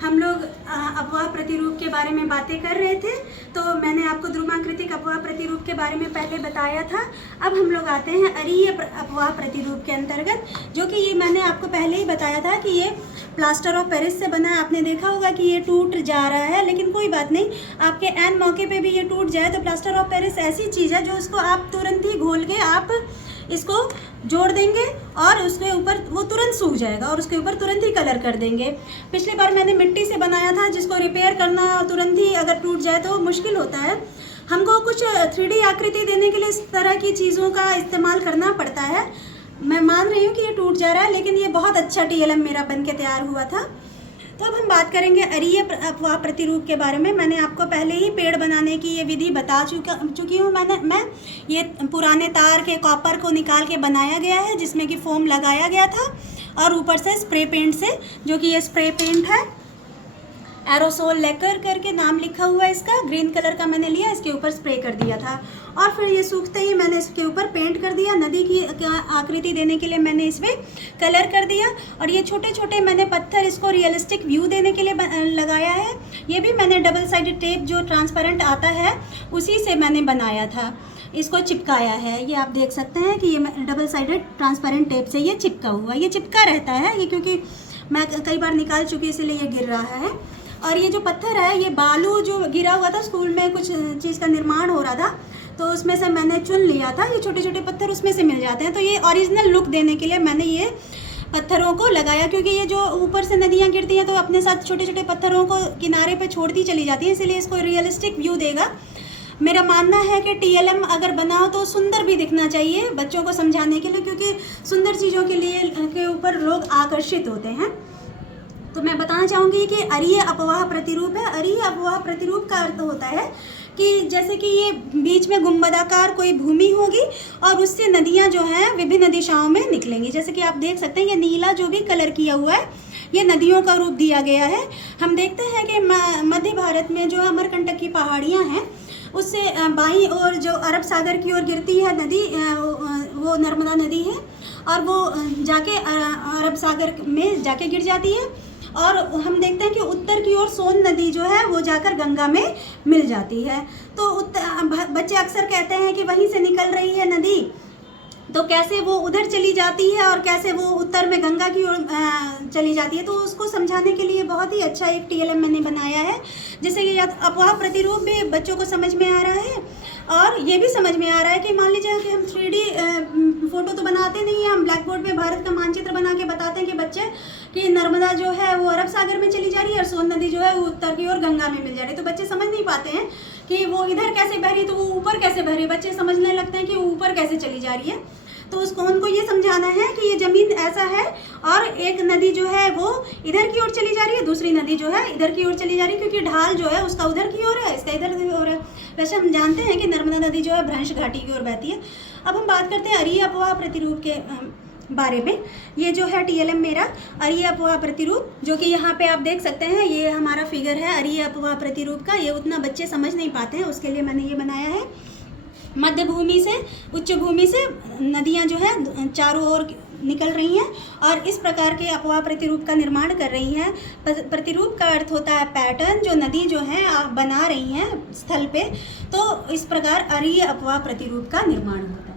हम लोग अपवाह प्रतिरूप के बारे में बातें कर रहे थे, तो मैंने आपको ध्रुवांकृतिक अपवाह प्रतिरूप के बारे में पहले बताया था। अब हम लोग आते हैं अरीय अपवाह प्रतिरूप के अंतर्गत, जो कि ये मैंने आपको पहले ही बताया था कि ये प्लास्टर ऑफ पेरिस से बना है। आपने देखा होगा कि ये टूट जा रहा है, लेकिन कोई बात नहीं, आपके एन मौके पे भी ये टूट जाए तो प्लास्टर ऑफ पेरिस ऐसी चीज़ है जो उसको आप तुरंत ही घोल के आप इसको जोड़ देंगे और उसके ऊपर वो तुरंत सूख जाएगा और उसके ऊपर तुरंत ही कलर कर देंगे। पिछली बार मैंने मिट्टी से बनाया था, जिसको रिपेयर करना तुरंत ही अगर टूट जाए तो मुश्किल होता है। हमको कुछ 3D आकृति देने के लिए इस तरह की चीज़ों का इस्तेमाल करना पड़ता है। मैं मान रही हूँ कि ये टूट जा रहा है, लेकिन ये बहुत अच्छा TLM मेरा बन के तैयार हुआ था। तो अब हम बात करेंगे अरीय अपवाह प्रतिरूप के बारे में। मैंने आपको पहले ही पेड़ बनाने की ये विधि बता चुकी हूँ। मैं ये पुराने तार के कॉपर को निकाल के बनाया गया है, जिसमें कि फोम लगाया गया था और ऊपर से स्प्रे पेंट से, जो कि ये स्प्रे पेंट है, एरोसोल लेकर करके नाम लिखा हुआ है इसका, ग्रीन कलर का मैंने लिया, इसके ऊपर स्प्रे कर दिया था और फिर ये सूखते ही मैंने इसके ऊपर पेंट कर दिया। नदी की आकृति देने के लिए मैंने इसमें कलर कर दिया और ये छोटे छोटे मैंने पत्थर इसको रियलिस्टिक व्यू देने के लिए लगाया है। ये भी मैंने डबल साइडेड टेप जो ट्रांसपेरेंट आता है उसी से मैंने बनाया था, इसको चिपकाया है। ये आप देख सकते हैं कि ये डबल साइडेड ट्रांसपेरेंट टेप से ये चिपका हुआ, ये चिपका रहता है, ये क्योंकि मैं कई बार निकाल चुकी इसलिए ये गिर रहा है। और ये जो पत्थर है, ये बालू जो गिरा हुआ था, स्कूल में कुछ चीज़ का निर्माण हो रहा था तो उसमें से मैंने चुन लिया था। ये छोटे छोटे पत्थर उसमें से मिल जाते हैं, तो ये ओरिजिनल लुक देने के लिए मैंने ये पत्थरों को लगाया, क्योंकि ये जो ऊपर से नदियाँ गिरती हैं तो अपने साथ छोटे छोटे पत्थरों को किनारे पे छोड़ती चली जाती हैं, इसलिए इसको रियलिस्टिक व्यू देगा। मेरा मानना है कि TLM अगर बनाओ तो सुंदर भी दिखना चाहिए बच्चों को समझाने के लिए, क्योंकि सुंदर चीज़ों के ऊपर लोग आकर्षित होते हैं। तो मैं बताना चाहूँगी कि अरीय अपवाह प्रतिरूप है। अरीय अपवाह प्रतिरूप का अर्थ होता है कि जैसे कि ये बीच में गुंबदाकार कोई भूमि होगी और उससे नदियाँ जो हैं विभिन्न दिशाओं में निकलेंगी। जैसे कि आप देख सकते हैं, ये नीला जो भी कलर किया हुआ है ये नदियों का रूप दिया गया है। हम देखते हैं कि मध्य भारत में जो अमरकंटक की पहाड़ियाँ हैं, उससे बाईं ओर जो अरब सागर की ओर गिरती है नदी, वो नर्मदा नदी है और वो जाके अरब सागर में जाके गिर जाती है। और हम देखते हैं कि उत्तर की ओर सोन नदी जो है वो जाकर गंगा में मिल जाती है। तो बच्चे अक्सर कहते हैं कि वहीं से निकल रही है नदी, तो कैसे वो उधर चली जाती है और कैसे वो उत्तर में गंगा की ओर चली जाती है। तो उसको समझाने के लिए बहुत ही अच्छा एक TLM मैंने बनाया है, जिससे ये अपवाह प्रतिरूप भी बच्चों को समझ में आ रहा है और ये भी समझ में आ रहा है कि मान लीजिए कि हम 3D फोटो तो बनाते नहीं हैं, हम ब्लैक बोर्ड पे भारत का मानचित्र बना के बताते हैं कि बच्चे कि नर्मदा जो है वो अरब सागर में चली जा रही है और सोन नदी जो है वो उत्तर की ओर गंगा में मिल जा रही है। तो बच्चे समझ नहीं पाते हैं कि वो इधर कैसे बह रही है तो वो ऊपर कैसे बह रही है। बच्चे समझने लगते हैं कि वो ऊपर कैसे चली जा रही है। तो उसको उनको ये समझाना है कि ये ज़मीन ऐसा है और एक नदी जो है वो इधर की ओर चली जा रही है, दूसरी नदी जो है इधर की ओर चली जा रही है, क्योंकि ढाल जो है उसका उधर की ओर है, इसका इधर की ओर है। वैसे हम जानते हैं कि नर्मदा नदी जो है भ्रंश घाटी की ओर बहती है। अब हम बात करते हैं अरीय अपवाह प्रतिरूप के बारे में। ये जो है TLM मेरा अरीय अपवाह प्रतिरूप, जो कि यहाँ पे आप देख सकते हैं, ये हमारा फिगर है अरीय अपवाह प्रतिरूप का। ये उतना बच्चे समझ नहीं पाते हैं, उसके लिए मैंने ये बनाया है। मध्य भूमि से उच्च भूमि से नदियाँ जो है चारों ओर निकल रही हैं और इस प्रकार के अपवाह प्रतिरूप का निर्माण कर रही हैं। प्रतिरूप का अर्थ होता है पैटर्न, जो नदी जो है आप बना रही हैं स्थल पे। तो इस प्रकार अरीय अपवाह प्रतिरूप का निर्माण होता है।